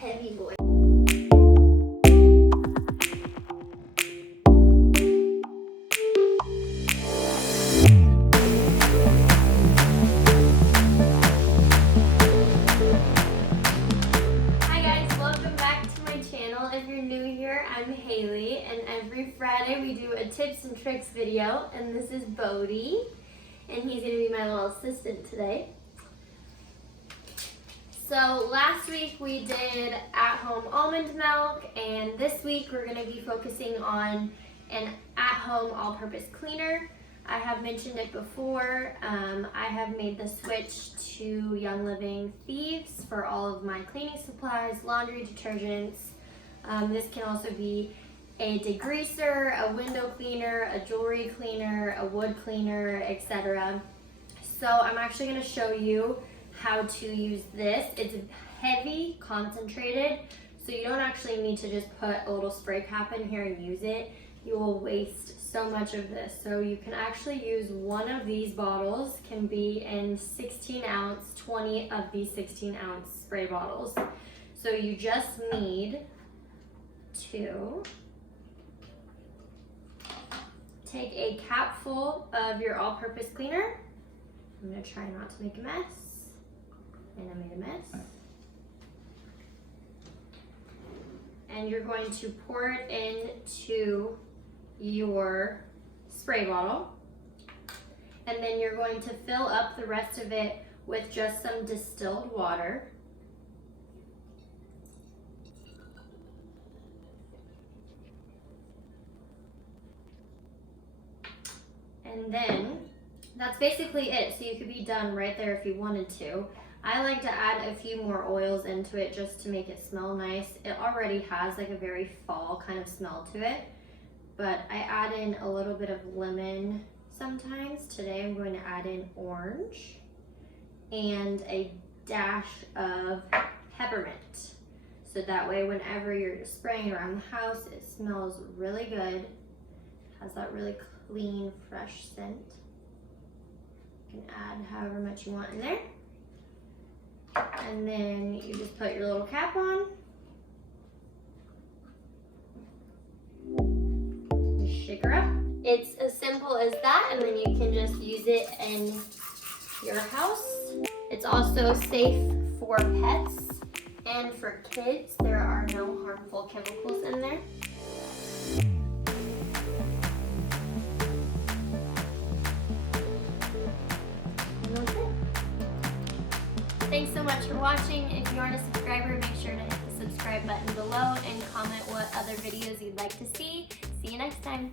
heavy boy. Hi guys, welcome back to my channel. If you're new here, I'm Haley, and every Friday we do a tips and tricks video, and this is Bodie, and he's gonna be my little assistant today. So last week we did at-home almond milk, and this week we're going to be focusing on an at-home all-purpose cleaner. I have mentioned it before. I have made the switch to Young Living Thieves for all of my cleaning supplies, laundry detergents. This can also be a degreaser, a window cleaner, a jewelry cleaner, a wood cleaner, etc. So I'm actually going to show you how to use this. It's heavy, concentrated, so you don't actually need to just put a little spray cap in here and use it. You will waste so much of this. So you can actually use one of these bottles, can be in 16 ounce, 20 of these 16 ounce spray bottles. So you just need to take a cap full of your all-purpose cleaner. I'm gonna try not to make a mess. And I made a mess. And you're going to pour it into your spray bottle. And then you're going to fill up the rest of it with just some distilled water. And then that's basically it. So you could be done right there if you wanted to. I like to add a few more oils into it just to make it smell nice. It already has like a very fall kind of smell to it, but I add in a little bit of lemon sometimes. Today I'm going to add in orange and a dash of peppermint. So that way whenever you're spraying around the house, it smells really good. It has that really clean, fresh scent. You can add however much you want in there. And then you just put your little cap on. Just shake her up. It's as simple as that, and then you can just use it in your house. It's also safe for pets and for kids. There are no harmful chemicals in there. Thanks so much for watching. If you aren't a subscriber, make sure to hit the subscribe button below and comment what other videos you'd like to see. See you next time.